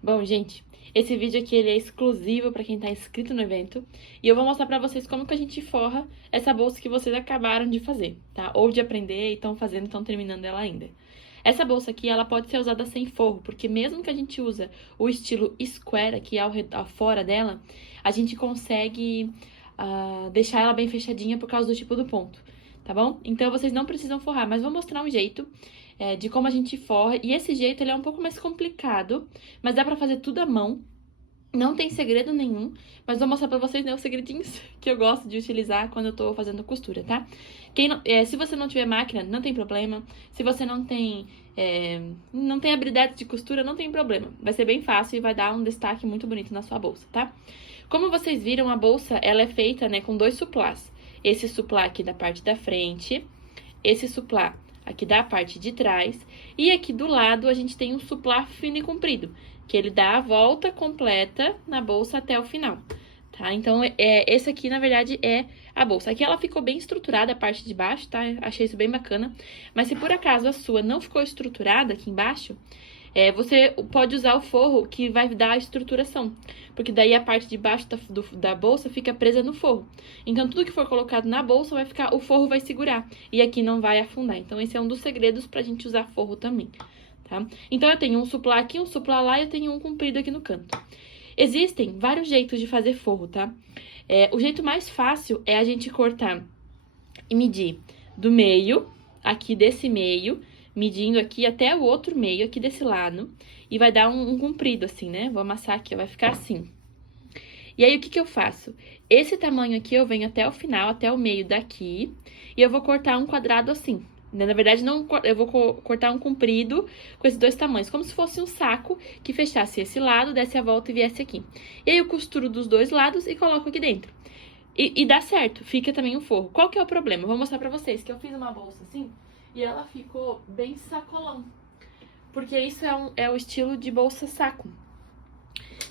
Bom, gente, esse vídeo aqui ele é exclusivo para quem tá inscrito no evento e eu vou mostrar para vocês como que a gente forra essa bolsa que vocês acabaram de fazer, tá? Ou de aprender e estão fazendo, estão terminando ela ainda. Essa bolsa aqui, ela pode ser usada sem forro, porque mesmo que a gente usa o estilo square aqui fora dela, a gente consegue deixar ela bem fechadinha por causa do tipo do ponto, tá bom? Então, vocês não precisam forrar, mas vou mostrar um jeito de como a gente forra. E esse jeito, ele é um pouco mais complicado, mas dá pra fazer tudo à mão. Não tem segredo nenhum, mas vou mostrar pra vocês, né, os segredinhos que eu gosto de utilizar quando eu tô fazendo costura, tá? Se você não tiver máquina, não tem problema. Se você não tem habilidade de costura, não tem problema. Vai ser bem fácil e vai dar um destaque muito bonito na sua bolsa, tá? Como vocês viram, a bolsa, ela é feita, né, com dois suplás. Esse suplá aqui da parte da frente, esse suplá aqui da parte de trás, e aqui do lado a gente tem um suplá fino e comprido, que ele dá a volta completa na bolsa até o final, tá? Então, esse aqui, na verdade, é a bolsa. Aqui ela ficou bem estruturada, a parte de baixo, tá? Achei isso bem bacana. Mas se por acaso a sua não ficou estruturada aqui embaixo, você pode usar o forro que vai dar a estruturação, porque daí a parte de baixo da bolsa fica presa no forro. Então, tudo que for colocado na bolsa o forro vai segurar e aqui não vai afundar. Então, esse é um dos segredos pra gente usar forro também, tá? Então, eu tenho um suplá aqui, um suplá lá e eu tenho um comprido aqui no canto. Existem vários jeitos de fazer forro, tá? O jeito mais fácil é a gente cortar e medir do meio, aqui desse meio, medindo aqui até o outro meio, aqui desse lado, e vai dar um comprido assim, né? Vou amassar aqui, ó, vai ficar assim. E aí, o que que eu faço? Esse tamanho aqui eu venho até o final, até o meio daqui, e eu vou cortar um quadrado assim. Na verdade, eu vou cortar um comprido com esses dois tamanhos, como se fosse um saco que fechasse esse lado, desse a volta e viesse aqui. E aí, eu costuro dos dois lados e coloco aqui dentro. E dá certo, fica também o forro. Qual que é o problema? Eu vou mostrar pra vocês que eu fiz uma bolsa assim e ela ficou bem sacolão. Porque isso é o estilo de bolsa saco.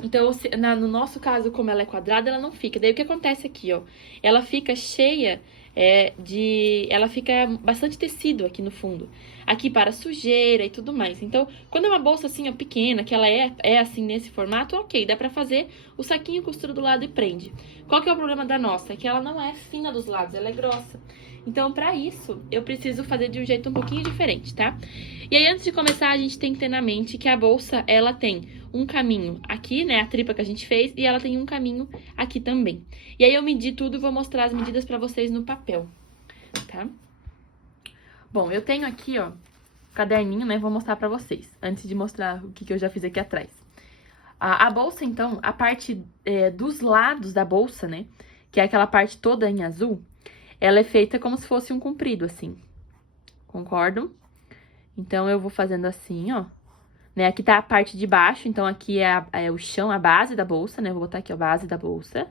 Então, no nosso caso, como ela é quadrada, ela não fica. Daí, o que acontece aqui, ó? Ela fica cheia ela fica bastante tecido aqui no fundo. Aqui para sujeira e tudo mais. Então, quando é uma bolsa assim, ó, pequena, que ela é assim nesse formato, ok, dá pra fazer o saquinho, costura do lado e prende. Qual que é o problema da nossa? É que ela não é fina dos lados, ela é grossa. Então, pra isso, eu preciso fazer de um jeito um pouquinho diferente, tá? E aí, antes de começar, a gente tem que ter na mente que a bolsa, ela tem um caminho aqui, né, a tripa que a gente fez, e ela tem um caminho aqui também. E aí, eu medi tudo e vou mostrar as medidas pra vocês no papel, tá? Bom, eu tenho aqui, ó, caderninho, né, vou mostrar pra vocês, antes de mostrar o que eu já fiz aqui atrás. A bolsa, então, a parte dos lados da bolsa, né, que é aquela parte toda em azul, ela é feita como se fosse um comprido, assim. Concordam? Então, eu vou fazendo assim, ó. Né? Aqui tá a parte de baixo, então aqui é o chão, a base da bolsa, né? Eu vou botar aqui, ó, a base da bolsa.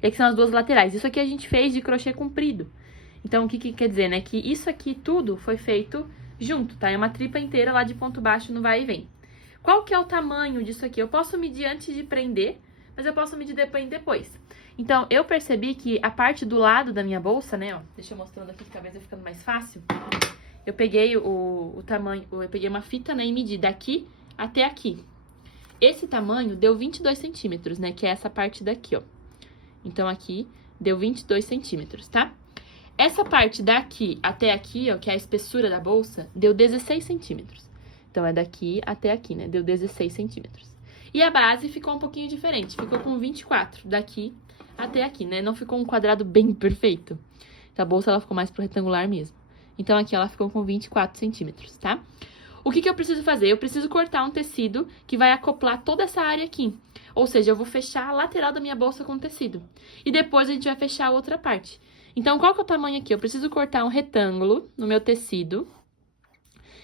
E aqui são as duas laterais. Isso aqui a gente fez de crochê comprido. Então, o que quer dizer, né? Que isso aqui tudo foi feito junto, tá? É uma tripa inteira lá de ponto baixo no vai e vem. Qual que é o tamanho disso aqui? Eu posso medir antes de prender, mas eu posso medir depois. Então, eu percebi que a parte do lado da minha bolsa, né, ó, deixa eu mostrando aqui que talvez vai ficando mais fácil. Eu peguei o tamanho, eu peguei uma fita, né, e medi daqui até aqui. Esse tamanho deu 22 centímetros, né, que é essa parte daqui, ó. Então, aqui deu 22 centímetros, tá? Essa parte daqui até aqui, ó, que é a espessura da bolsa, deu 16 centímetros. Então, é daqui até aqui, né, deu 16 centímetros. E a base ficou um pouquinho diferente, ficou com 24, daqui até aqui, né? Não ficou um quadrado bem perfeito. A bolsa, ela ficou mais pro retangular mesmo. Então, aqui ela ficou com 24 centímetros, tá? O que eu preciso fazer? Eu preciso cortar um tecido que vai acoplar toda essa área aqui. Ou seja, eu vou fechar a lateral da minha bolsa com tecido. E depois a gente vai fechar a outra parte. Então, qual que é o tamanho aqui? Eu preciso cortar um retângulo no meu tecido,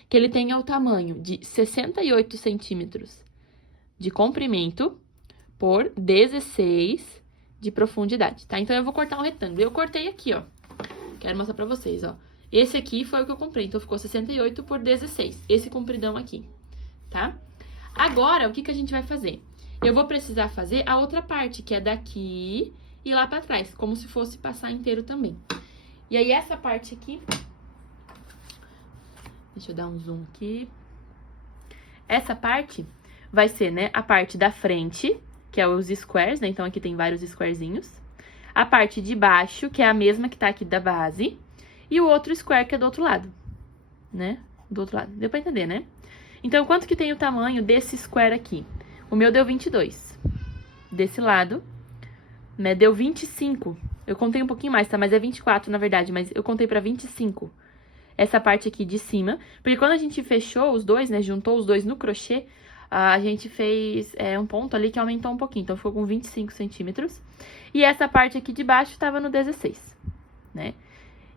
que ele tenha o tamanho de 68 centímetros de comprimento por 16 de profundidade, tá? Então, eu vou cortar um retângulo. Eu cortei aqui, ó. Quero mostrar pra vocês, ó. Esse aqui foi o que eu comprei, então ficou 68 por 16, esse compridão aqui, tá? Agora, o que a gente vai fazer? Eu vou precisar fazer a outra parte, que é daqui e lá pra trás, como se fosse passar inteiro também. E aí, essa parte aqui... Deixa eu dar um zoom aqui. Essa parte vai ser, né, a parte da frente, que é os squares, né? Então, aqui tem vários squarezinhos. A parte de baixo, que é a mesma que tá aqui da base. E o outro square, que é do outro lado, né? Do outro lado. Deu pra entender, né? Então, quanto que tem o tamanho desse square aqui? O meu deu 22. Desse lado, né, deu 25. Eu contei um pouquinho mais, tá? Mas é 24, na verdade, mas eu contei pra 25. Essa parte aqui de cima. Porque quando a gente fechou os dois, né, juntou os dois no crochê, a gente fez um ponto ali que aumentou um pouquinho. Então, ficou com 25 centímetros. E essa parte aqui de baixo tava no 16, né?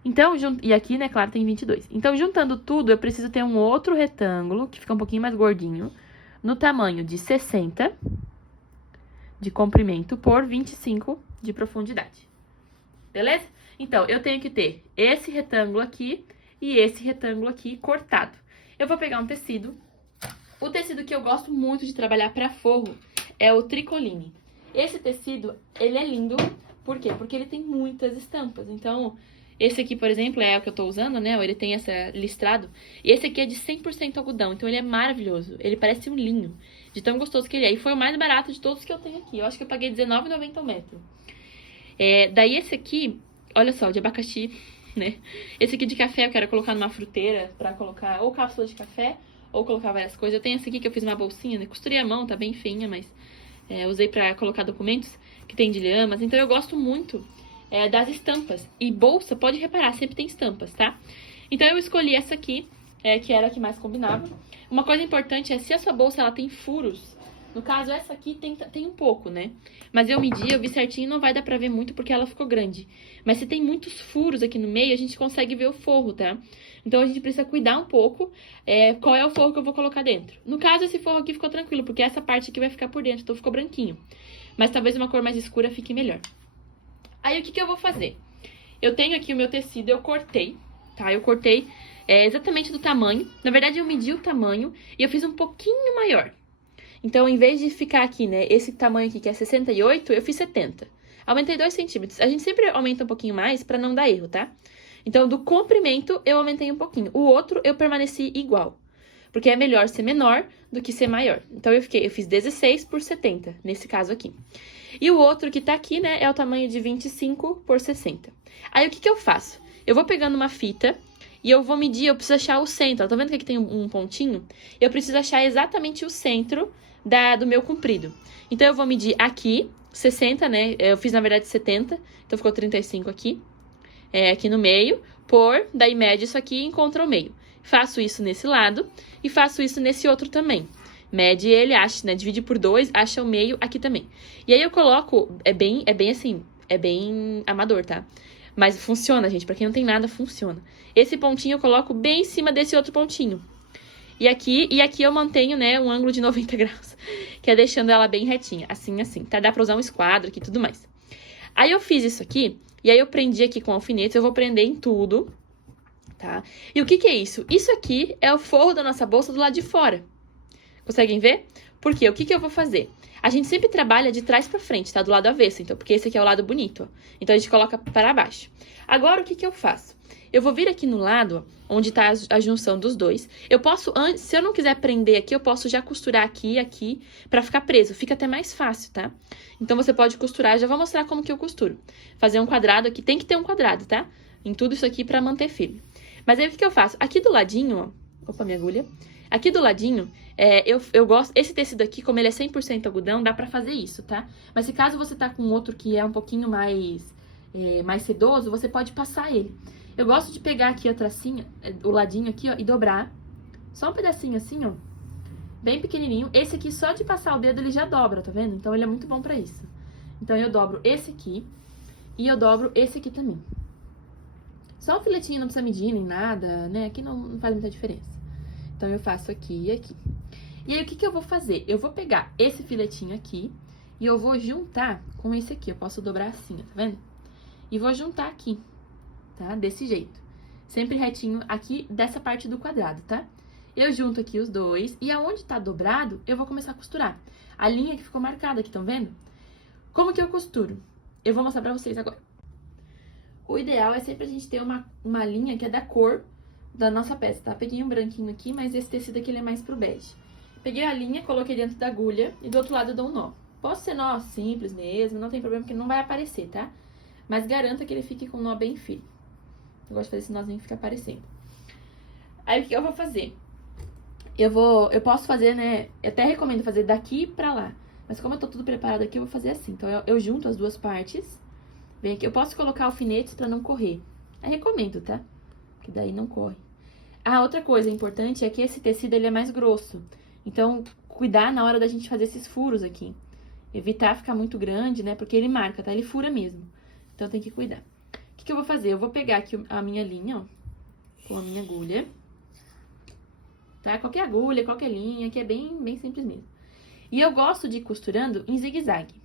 Então, e aqui, né, claro, tem 22. Então, juntando tudo, eu preciso ter um outro retângulo, que fica um pouquinho mais gordinho, no tamanho de 60 de comprimento por 25 de profundidade. Beleza? Então, eu tenho que ter esse retângulo aqui e esse retângulo aqui cortado. Eu vou pegar um tecido. O tecido que eu gosto muito de trabalhar para forro é o tricoline. Esse tecido, ele é lindo. Por quê? Porque ele tem muitas estampas. Então, esse aqui, por exemplo, é o que eu tô usando, né? Ele tem essa listrado. E esse aqui é de 100% algodão. Então, ele é maravilhoso. Ele parece um linho, de tão gostoso que ele é. E foi o mais barato de todos que eu tenho aqui. Eu acho que eu paguei R$19,90 o metro. Daí, esse aqui, olha só, de abacaxi, né? Esse aqui de café eu quero colocar numa fruteira pra colocar ou cápsula de café ou colocar várias coisas. Eu tenho esse aqui que eu fiz uma bolsinha, né? Costurei a mão, tá bem feinha, mas usei pra colocar documentos que tem de lhamas. Então, eu gosto muito das estampas. E bolsa, pode reparar, sempre tem estampas, tá? Então, eu escolhi essa aqui, que era a que mais combinava. Uma coisa importante é, se a sua bolsa ela tem furos, no caso, essa aqui tem um pouco, né? Mas eu medi, eu vi certinho, não vai dar pra ver muito porque ela ficou grande. Mas se tem muitos furos aqui no meio, a gente consegue ver o forro, tá? Então, a gente precisa cuidar um pouco qual é o forro que eu vou colocar dentro. No caso, esse forro aqui ficou tranquilo, porque essa parte aqui vai ficar por dentro, então ficou branquinho. Mas talvez uma cor mais escura fique melhor. Aí, o que eu vou fazer? Eu tenho aqui o meu tecido, eu cortei, tá? Eu cortei exatamente do tamanho. Na verdade, eu medi o tamanho e eu fiz um pouquinho maior. Então, em vez de ficar aqui, né, esse tamanho aqui que é 68, eu fiz 70. Aumentei 2 centímetros. A gente sempre aumenta um pouquinho mais pra não dar erro, tá? Então, do comprimento, eu aumentei um pouquinho. O outro, eu permaneci igual. Porque é melhor ser menor do que ser maior. Então, eu fiz 16 por 70, nesse caso aqui. E o outro que tá aqui, né, é o tamanho de 25 por 60. Aí, o que eu faço? Eu vou pegando uma fita e eu vou medir, eu preciso achar o centro. Tá vendo que aqui tem um pontinho? Eu preciso achar exatamente o centro do meu comprido. Então, eu vou medir aqui, 60, né? Eu fiz, na verdade, 70. Então, ficou 35 aqui. Aqui no meio. Daí mede isso aqui e encontra o meio. Faço isso nesse lado e faço isso nesse outro também. Mede ele, acha, né? Divide por 2, acha o meio aqui também. E aí, eu coloco, é bem assim, é bem amador, tá? Mas funciona, gente. Pra quem não tem nada, funciona. Esse pontinho eu coloco bem em cima desse outro pontinho. E aqui eu mantenho, né, um ângulo de 90 graus, que é deixando ela bem retinha, assim, tá? Dá pra usar um esquadro aqui e tudo mais. Aí eu fiz isso aqui, e aí eu prendi aqui com alfinetes, eu vou prender em tudo, tá? E o que é isso? Isso aqui é o forro da nossa bolsa do lado de fora. Conseguem ver? Por quê? O que eu vou fazer? A gente sempre trabalha de trás pra frente, tá? Do lado avesso, então, porque esse aqui é o lado bonito, ó. Então, a gente coloca para baixo. Agora, o que eu faço? Eu vou vir aqui no lado, ó, onde tá a junção dos dois. Eu posso, se eu não quiser prender aqui, eu posso já costurar aqui e aqui pra ficar preso. Fica até mais fácil, tá? Então, você pode costurar, já vou mostrar como que eu costuro. Fazer um quadrado aqui, tem que ter um quadrado, tá? Em tudo isso aqui pra manter firme. Mas aí, o que eu faço? Aqui do ladinho, ó. Opa, minha agulha. Aqui do ladinho, eu gosto... Esse tecido aqui, como ele é 100% algodão, dá pra fazer isso, tá? Mas se caso você tá com outro que é um pouquinho mais sedoso, você pode passar ele. Eu gosto de pegar aqui a tracinha, o ladinho aqui, ó, e dobrar. Só um pedacinho assim, ó. Bem pequenininho. Esse aqui, só de passar o dedo, ele já dobra, tá vendo? Então, ele é muito bom pra isso. Então, eu dobro esse aqui e eu dobro esse aqui também. Só um filetinho, não precisa medir nem nada, né? Aqui não faz muita diferença. Então, eu faço aqui e aqui. E aí, o que eu vou fazer? Eu vou pegar esse filetinho aqui e eu vou juntar com esse aqui. Eu posso dobrar assim, ó, tá vendo? E vou juntar aqui, tá? Desse jeito. Sempre retinho aqui dessa parte do quadrado, tá? Eu junto aqui os dois e aonde tá dobrado, eu vou começar a costurar. A linha que ficou marcada aqui, estão vendo? Como que eu costuro? Eu vou mostrar pra vocês agora. O ideal é sempre a gente ter uma linha que é da cor da nossa peça, tá? Peguei um branquinho aqui, mas esse tecido aqui ele é mais pro bege. Peguei a linha, coloquei dentro da agulha e do outro lado eu dou um nó. Pode ser nó simples mesmo, não tem problema porque não vai aparecer, tá? Mas garanta que ele fique com um nó bem firme. Eu gosto de fazer esse nozinho que fica aparecendo. Aí o que eu vou fazer? Eu posso fazer, né? Eu até recomendo fazer daqui pra lá. Mas como eu tô tudo preparado aqui, eu vou fazer assim. Então eu junto as duas partes. Vem aqui. Eu posso colocar alfinetes pra não correr. Eu recomendo, tá? Que daí não corre. Ah, outra coisa importante é que esse tecido ele é mais grosso. Então, cuidar na hora da gente fazer esses furos aqui. Evitar ficar muito grande, né? Porque ele marca, tá? Ele fura mesmo. Então tem que cuidar. O que eu vou fazer? Eu vou pegar aqui a minha linha, ó. Com a minha agulha. Tá? Qualquer agulha, qualquer linha, que é bem simples mesmo. E eu gosto de ir costurando em zigue-zague.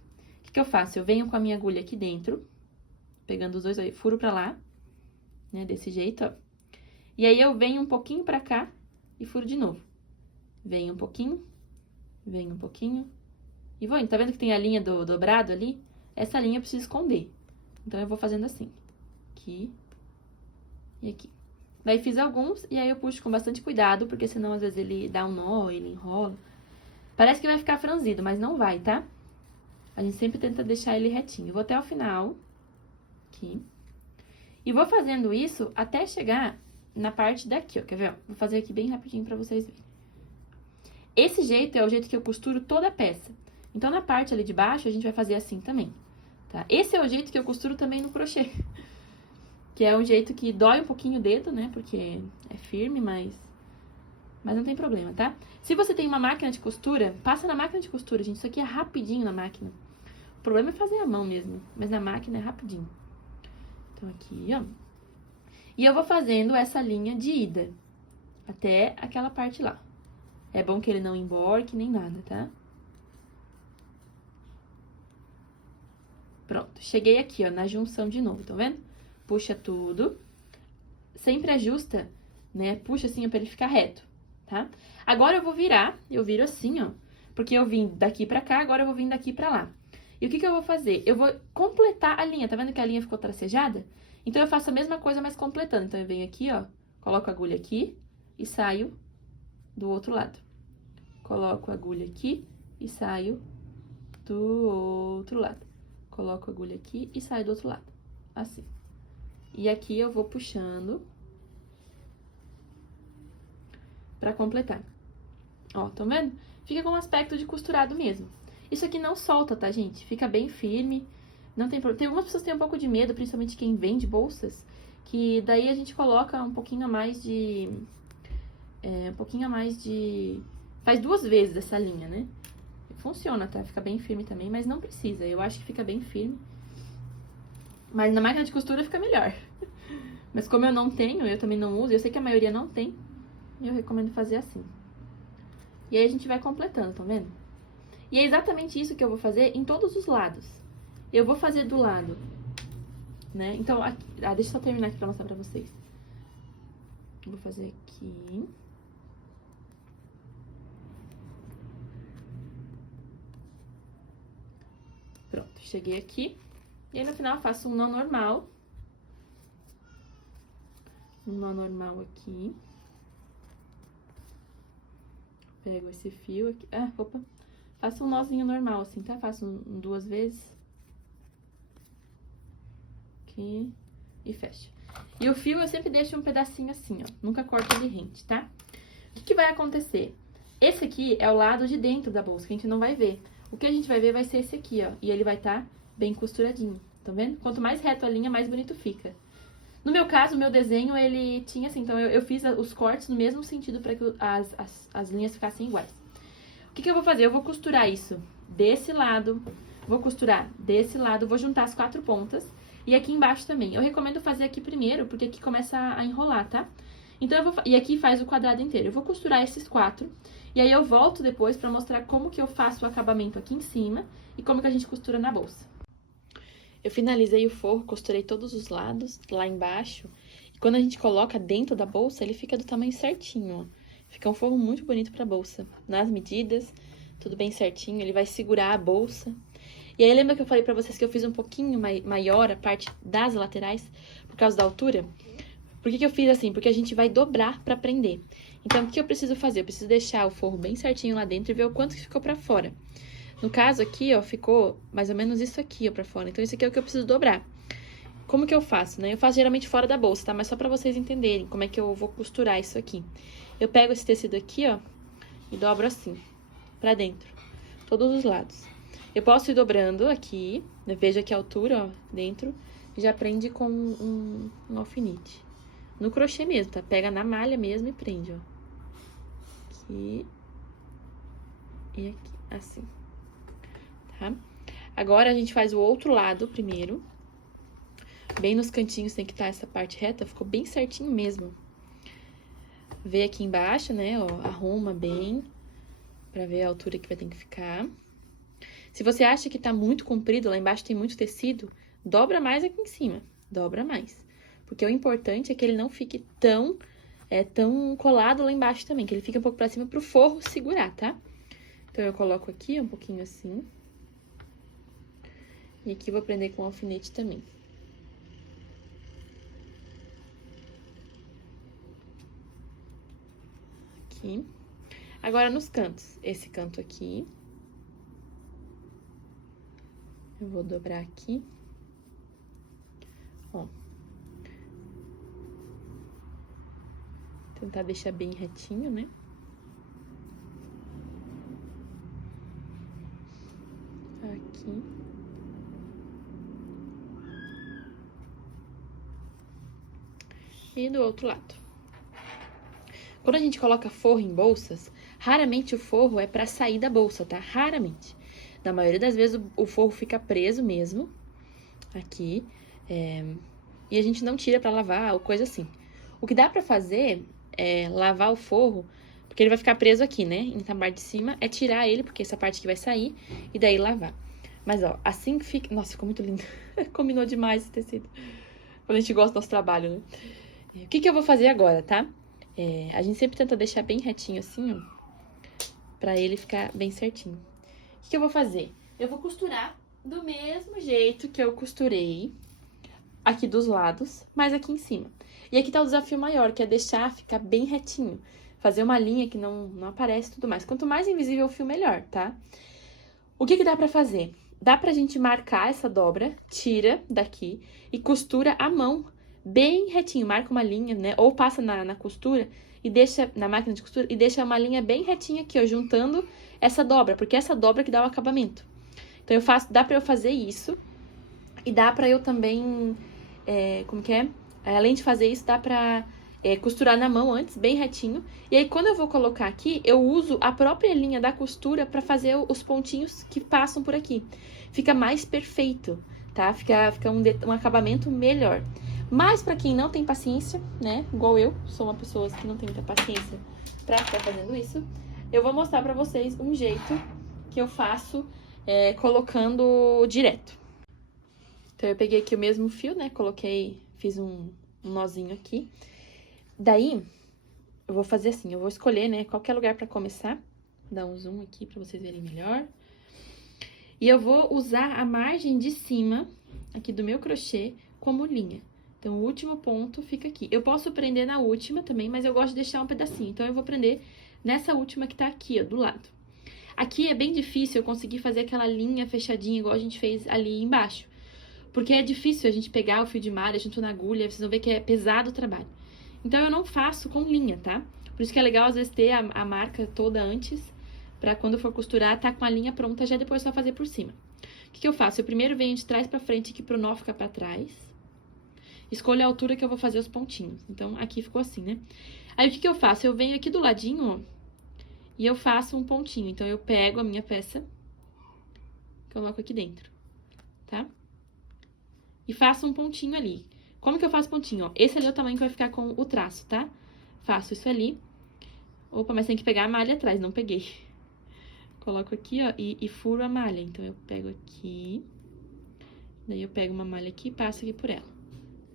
O que eu faço? Eu venho com a minha agulha aqui dentro, pegando os dois aí, furo pra lá, né? Desse jeito, ó. E aí eu venho um pouquinho pra cá e furo de novo. Venho um pouquinho e vou indo. Tá vendo que tem a linha do dobrado ali? Essa linha eu preciso esconder. Então eu vou fazendo assim. Aqui e aqui. Daí fiz alguns e aí eu puxo com bastante cuidado, porque senão às vezes ele dá um nó, ele enrola. Parece que vai ficar franzido, mas não vai, tá? A gente sempre tenta deixar ele retinho. Eu vou até o final, aqui. E vou fazendo isso até chegar na parte daqui, ó. Quer ver? Ó? Vou fazer aqui bem rapidinho pra vocês verem. Esse jeito é o jeito que eu costuro toda a peça. Então, na parte ali de baixo, a gente vai fazer assim também, tá? Esse é o jeito que eu costuro também no crochê. Que é um jeito que dói um pouquinho o dedo, né? Porque é firme, mas não tem problema, tá? Se você tem uma máquina de costura, passa na máquina de costura, gente. Isso aqui é rapidinho na máquina. O problema é fazer a mão mesmo, mas na máquina é rapidinho. Então, aqui, ó. E eu vou fazendo essa linha de ida até aquela parte lá. É bom que ele não emborque nem nada, tá? Pronto. Cheguei aqui, ó, na junção de novo, tá vendo? Puxa tudo. Sempre ajusta, né? Puxa assim, ó, pra ele ficar reto, tá? Agora eu vou virar, eu viro assim, ó. Porque eu vim daqui pra cá, agora eu vou vir daqui pra lá. E o que eu vou fazer? Eu vou completar a linha, tá vendo que a linha ficou tracejada? Então, eu faço a mesma coisa, mas completando. Então, eu venho aqui, ó, coloco a agulha aqui e saio do outro lado. Coloco a agulha aqui e saio do outro lado. Coloco a agulha aqui e saio do outro lado. Assim. E aqui eu vou puxando pra completar. Ó, tão vendo? Fica com um aspecto de costurado mesmo. Isso aqui não solta, tá, gente? Fica bem firme. Não tem problema. Tem algumas pessoas que têm um pouco de medo, principalmente quem vende bolsas, que daí a gente coloca um pouquinho a mais de... Faz 2 vezes essa linha, né? Funciona, tá? Fica bem firme também, mas não precisa. Eu acho que fica bem firme. Mas na máquina de costura fica melhor. Mas como eu não tenho, eu também não uso, eu sei que a maioria não tem, eu recomendo fazer assim. E aí a gente vai completando, tá vendo? E é exatamente isso que eu vou fazer em todos os lados. Eu vou fazer do lado, né? Então, aqui, deixa eu só terminar aqui pra mostrar pra vocês. Vou fazer aqui. Pronto, cheguei aqui. E aí, no final, eu faço um nó normal. Um nó normal aqui. Pego esse fio aqui. Ah, opa. Faço um nozinho normal, assim, tá? Faço 2 vezes. Aqui. E fecho. E o fio eu sempre deixo um pedacinho assim, ó. Nunca corto ele rente, tá? O que vai acontecer? Esse aqui é o lado de dentro da bolsa, que a gente não vai ver. O que a gente vai ver vai ser esse aqui, ó. E ele vai estar bem costuradinho, tá vendo? Quanto mais reto a linha, mais bonito fica. No meu caso, o meu desenho, ele tinha assim, então eu fiz os cortes no mesmo sentido para que as linhas ficassem iguais. O que eu vou fazer? Eu vou costurar isso desse lado, vou costurar desse lado, vou juntar as 4 pontas e aqui embaixo também. Eu recomendo fazer aqui primeiro, porque aqui começa a enrolar, tá? Então, e aqui faz o quadrado inteiro. Eu vou costurar esses 4 e aí eu volto depois pra mostrar como que eu faço o acabamento aqui em cima e como que a gente costura na bolsa. Eu finalizei o forro, costurei todos os lados, lá embaixo. E quando a gente coloca dentro da bolsa, ele fica do tamanho certinho, ó. Fica um forro muito bonito pra bolsa. Nas medidas, tudo bem certinho, ele vai segurar a bolsa. E aí, lembra que eu falei pra vocês que eu fiz um pouquinho maior a parte das laterais, por causa da altura? Por que eu fiz assim? Porque a gente vai dobrar pra prender. Então, o que eu preciso fazer? Eu preciso deixar o forro bem certinho lá dentro e ver o quanto que ficou pra fora. No caso aqui, ó, ficou mais ou menos isso aqui, ó, pra fora. Então, isso aqui é o que eu preciso dobrar. Como que eu faço, né? Eu faço geralmente fora da bolsa, tá? Mas só pra vocês entenderem como é que eu vou costurar isso aqui. Eu pego esse tecido aqui, ó, e dobro assim, pra dentro. Todos os lados. Eu posso ir dobrando aqui, né? Veja aqui a altura, ó, dentro. E já prende com um alfinete. No crochê mesmo, tá? Pega na malha mesmo e prende, ó. Aqui. E aqui, assim. Tá? Agora, a gente faz o outro lado primeiro. Bem nos cantinhos tem que estar essa parte reta, ficou bem certinho mesmo. Vê aqui embaixo, né, ó, arruma bem, pra ver a altura que vai ter que ficar. Se você acha que tá muito comprido, lá embaixo tem muito tecido, dobra mais aqui em cima, dobra mais. Porque o importante é que ele não fique tão colado lá embaixo também, que ele fique um pouco pra cima pro forro segurar, tá? Então, eu coloco aqui um pouquinho assim. E aqui eu vou prender com alfinete também. Aqui. Agora, nos cantos, esse canto aqui. Eu vou dobrar aqui. Ó. Tentar deixar bem retinho, né? Aqui. E do outro lado. Quando a gente coloca forro em bolsas, raramente o forro é pra sair da bolsa, tá? Raramente. Na maioria das vezes, o forro fica preso mesmo, aqui, e a gente não tira pra lavar ou coisa assim. O que dá pra fazer é lavar o forro, porque ele vai ficar preso aqui, né? Na parte de cima, é tirar ele, porque essa parte aqui vai sair, e daí lavar. Mas, ó, assim que fica... Nossa, ficou muito lindo. Combinou demais esse tecido. Quando a gente gosta do nosso trabalho, né? O que eu vou fazer agora, tá? A gente sempre tenta deixar bem retinho assim, ó, pra ele ficar bem certinho. O que eu vou fazer? Eu vou costurar do mesmo jeito que eu costurei aqui dos lados, mas aqui em cima. E aqui tá o desafio maior, que é deixar ficar bem retinho. Fazer uma linha que não aparece e tudo mais. Quanto mais invisível o fio, melhor, tá? O que dá pra fazer? Dá pra gente marcar essa dobra, tira daqui e costura à mão, bem retinho. Marca uma linha, né? Ou passa na costura e deixa, na máquina de costura, e deixa uma linha bem retinha aqui, ó, juntando essa dobra, porque é essa dobra que dá o acabamento. Então, dá pra eu fazer isso e dá pra eu também, como que é? Além de fazer isso, dá pra costurar na mão antes, bem retinho. E aí, quando eu vou colocar aqui, eu uso a própria linha da costura pra fazer os pontinhos que passam por aqui. Fica mais perfeito, tá? Fica um acabamento melhor. Mas pra quem não tem paciência, né? Igual eu, sou uma pessoa que não tem muita paciência pra ficar fazendo isso, eu vou mostrar pra vocês um jeito que eu faço colocando direto. Então, eu peguei aqui o mesmo fio, né? Coloquei, fiz um nozinho aqui. Daí, eu vou fazer assim, eu vou escolher, né, qualquer lugar pra começar. Dar um zoom aqui pra vocês verem melhor. E eu vou usar a margem de cima, aqui do meu crochê, como linha. Então, o último ponto fica aqui. Eu posso prender na última também, mas eu gosto de deixar um pedacinho. Então, eu vou prender nessa última que tá aqui, ó, do lado. Aqui é bem difícil eu conseguir fazer aquela linha fechadinha, igual a gente fez ali embaixo. Porque é difícil a gente pegar o fio de malha junto na agulha, vocês vão ver que é pesado o trabalho. Então, eu não faço com linha, tá? Por isso que é legal, às vezes, ter a marca toda antes, pra quando for costurar, tá com a linha pronta, já depois só fazer por cima. O que eu faço? Eu primeiro venho de trás pra frente aqui pro nó ficar pra trás. Escolho a altura que eu vou fazer os pontinhos. Então, aqui ficou assim, né? Aí, o que eu faço? Eu venho aqui do ladinho, ó, e eu faço um pontinho. Então, eu pego a minha peça, coloco aqui dentro, tá? E faço um pontinho ali. Como que eu faço pontinho? Ó, esse ali é o tamanho que vai ficar com o traço, tá? Faço isso ali. Opa, mas tem que pegar a malha atrás, não peguei. Coloco aqui, ó, e furo a malha. Então, eu pego aqui. Daí, eu pego uma malha aqui e passo aqui por ela,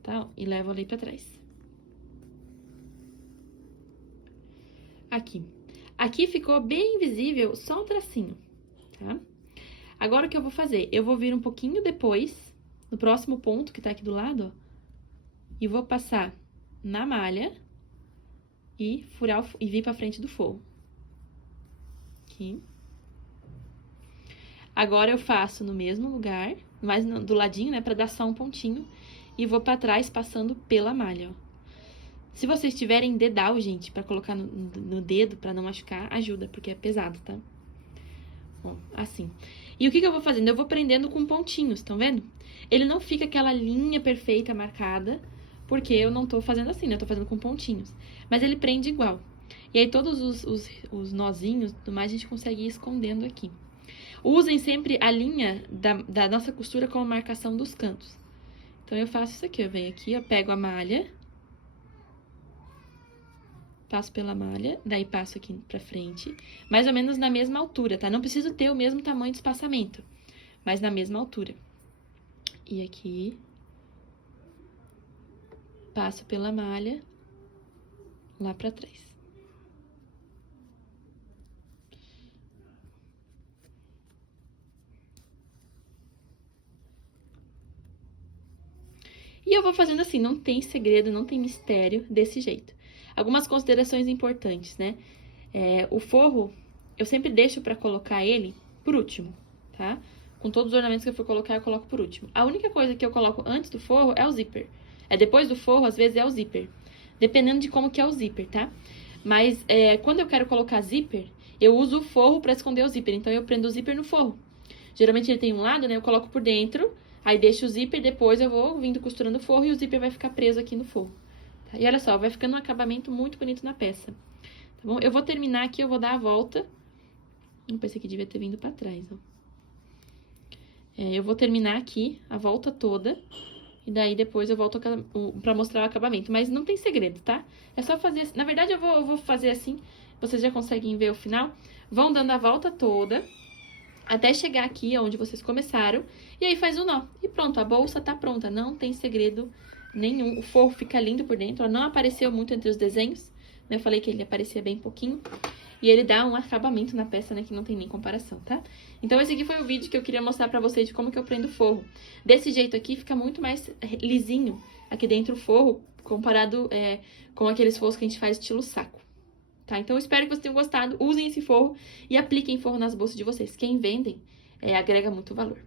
tá? E levo ali pra trás. Aqui. Aqui ficou bem visível só um tracinho, tá? Agora, o que eu vou fazer? Eu vou vir um pouquinho depois, no próximo ponto que tá aqui do lado, ó. E vou passar na malha e e vir pra frente do forro. Aqui. Agora eu faço no mesmo lugar, mais do ladinho, né, pra dar só um pontinho. E vou pra trás passando pela malha, ó. Se vocês tiverem dedal, gente, pra colocar no dedo, pra não machucar, ajuda, porque é pesado, tá? Ó, assim. E o que eu vou fazendo? Eu vou prendendo com pontinhos, estão vendo? Ele não fica aquela linha perfeita marcada, porque eu não tô fazendo assim, né? Eu tô fazendo com pontinhos. Mas ele prende igual. E aí todos os nozinhos e tudo mais a gente consegue ir escondendo aqui. Usem sempre a linha da nossa costura como marcação dos cantos. Então, eu faço isso aqui, eu venho aqui, eu pego a malha, passo pela malha, daí passo aqui pra frente, mais ou menos na mesma altura, tá? Não preciso ter o mesmo tamanho de espaçamento, mas na mesma altura. E aqui, passo pela malha, lá pra trás. E eu vou fazendo assim, não tem segredo, não tem mistério, desse jeito. Algumas considerações importantes, né? O forro, eu sempre deixo pra colocar ele por último, tá? Com todos os ornamentos que eu for colocar, eu coloco por último. A única coisa que eu coloco antes do forro é o zíper. Depois do forro, às vezes é o zíper. Dependendo de como que é o zíper, tá? Mas quando eu quero colocar zíper, eu uso o forro pra esconder o zíper. Então, eu prendo o zíper no forro. Geralmente ele tem um lado, né? Eu coloco por dentro, aí deixo o zíper, depois eu vou vindo costurando o forro e o zíper vai ficar preso aqui no forro. Tá? E olha só, vai ficando um acabamento muito bonito na peça. Tá bom? Eu vou terminar aqui, eu vou dar a volta. Esse aqui devia ter vindo pra trás, ó. Eu vou terminar aqui a volta toda. E daí depois eu volto pra mostrar o acabamento. Mas não tem segredo, tá? É só fazer assim. Na verdade, eu vou fazer assim. Vocês já conseguem ver o final. Vão dando a volta toda. Até chegar aqui, onde vocês começaram. E aí faz o nó. E pronto, a bolsa tá pronta. Não tem segredo nenhum. O forro fica lindo por dentro. Ó, não apareceu muito entre os desenhos. Eu falei que ele aparecia bem pouquinho. E ele dá um acabamento na peça, né, que não tem nem comparação, tá? Então, esse aqui foi o vídeo que eu queria mostrar pra vocês de como que eu prendo o forro. Desse jeito aqui, fica muito mais lisinho aqui dentro o forro, comparado com aqueles forros que a gente faz estilo saco. Tá? Então, eu espero que vocês tenham gostado. Usem esse forro e apliquem forro nas bolsas de vocês. Quem vendem, agrega muito valor.